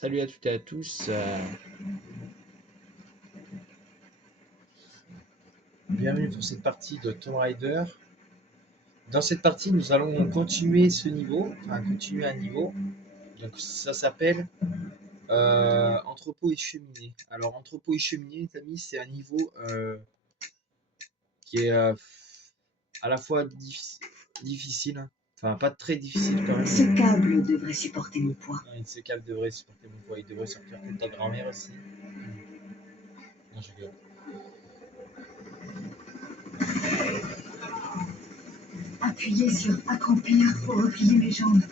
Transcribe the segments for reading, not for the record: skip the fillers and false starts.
Salut à toutes et à tous. Bienvenue pour cette partie de Tomb Raider. Dans cette partie, nous allons continuer ce niveau, enfin continuer un niveau. Donc ça s'appelle Entrepôt et cheminée. Alors Entrepôt et cheminée, les amis, c'est un niveau qui est à la fois difficile, enfin pas très difficile quand même. Ce câble devrait supporter mon poids. Non, ce câble devrait supporter mon poids. Il devrait sortir de ta grand-mère aussi. Non, je rigole. Appuyez sur accroupir pour replier mes jambes.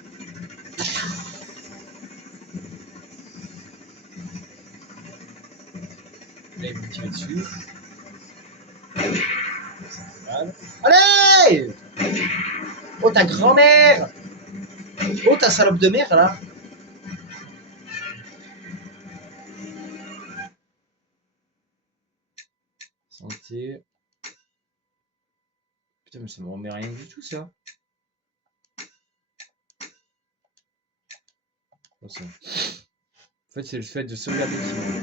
Là, il me tire dessus. Ça fait mal. Allez! Oh, ta grand-mère! Oh, ta salope de mère, là! Santé. Putain, mais ça me remet rien du tout, ça. Oh, ça. En fait, c'est le fait de sauvegarder qui me...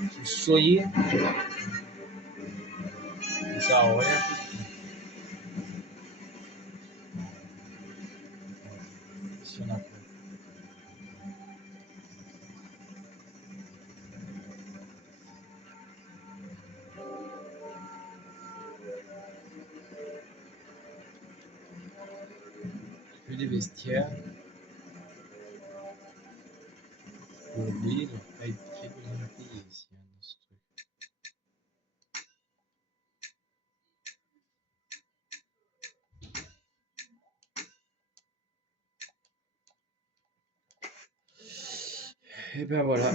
Je me suis soigné. Mais ça a rien. Si on a pas. Que des vestiaires. L'oubli, donc pas être très limité ici, hein, dans ce truc. Et ben voilà.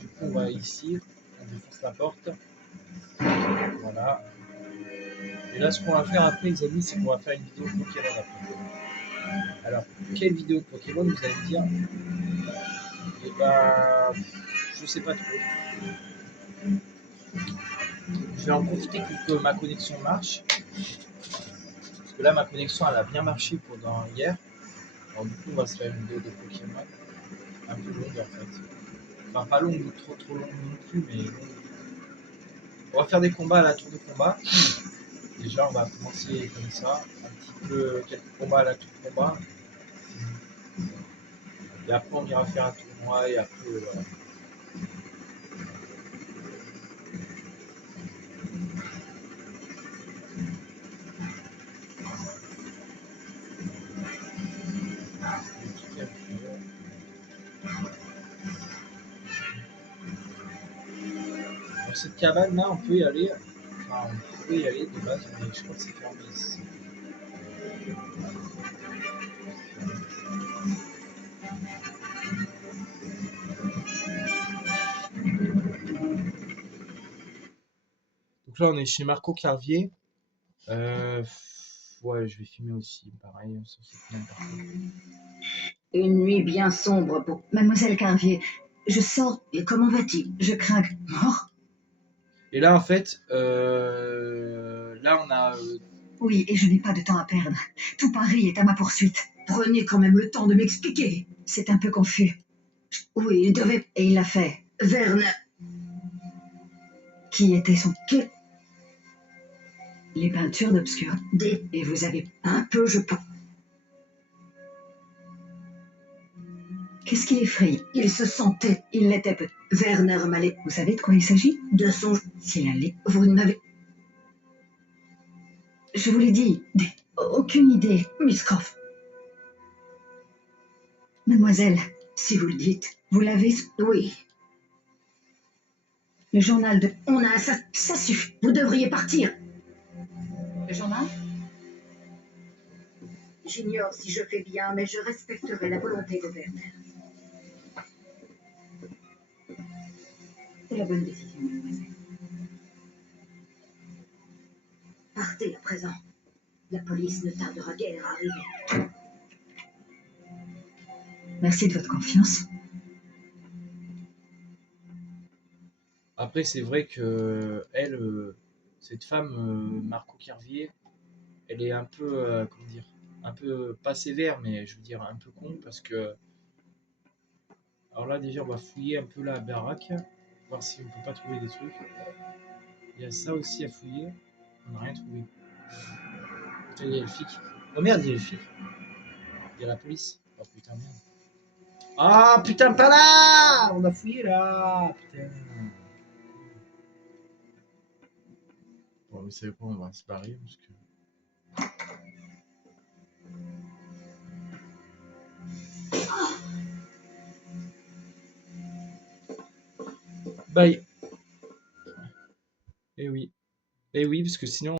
Du coup, on va ici. On défonce la porte. Voilà. Et là, ce qu'on va faire après, les amis, c'est qu'on va faire une vidéo Pokémon après. Alors, quelle vidéo de Pokémon, vous allez me dire? Et ben, je sais pas trop. Je vais en profiter pour que ma connexion marche. Parce que là, ma connexion, elle a bien marché pendant hier. Alors, du coup, on va se faire une vidéo de Pokémon. Un peu longue, en fait. Enfin, pas longue, trop longue non plus, mais longue. On va faire des combats à la tour de combat. Déjà, on va commencer comme ça. Un petit peu, quelques combats à la tour de combat. Et après, on ira faire un tournoi. Et après, voilà. Dans cette cabane là, on peut y aller. Enfin, on peut y aller de base, mais je crois que c'est fermé ici. Donc là, on est chez Marco Clavier. Ouais, je vais filmer aussi, pareil, sur cette même partie. Une nuit bien sombre pour Mademoiselle Carvier. Je sors et comment va-t-il? Je crains mort. Et là, en fait, là, on a. Oui, et je n'ai pas de temps à perdre. Tout Paris est à ma poursuite. Prenez quand même le temps de m'expliquer. C'est un peu confus. Oui, il devait... Et il l'a fait. Verne. Qui était son... Les peintures d'obscur. Et vous avez un peu, je pense. Qu'est-ce qui effraie? Il se sentait, il l'était peut-être. Werner Mallet. Vous savez de quoi il s'agit? De son... S'il allait, vous ne m'avez... Je vous l'ai dit, aucune idée, Miss Croft. Mademoiselle, si vous le dites, vous l'avez... Oui. Le journal de... On a... Ça suffit, vous devriez partir. Le journal? J'ignore si je fais bien, mais je respecterai la volonté de Werner. C'est la bonne décision, mademoiselle. Partez à présent. La police ne tardera guère à arriver. Merci de votre confiance. Après, c'est vrai que elle, cette femme, Marco Clavier, elle est un peu, comment dire, un peu pas sévère, mais je veux dire un peu con parce que. Alors là, déjà, on va fouiller un peu la baraque, voir si on peut pas trouver des trucs. Il y a ça aussi à fouiller. On n'a rien trouvé. Et il y a le flic. Oh merde, il y a le flic. Il y a la police. Oh putain, merde. Ah putain, pas là. On a fouillé là. Putain. Bon, vous savez quoi, on va se barrer parce que. Bye. Eh oui. Eh oui, parce que sinon.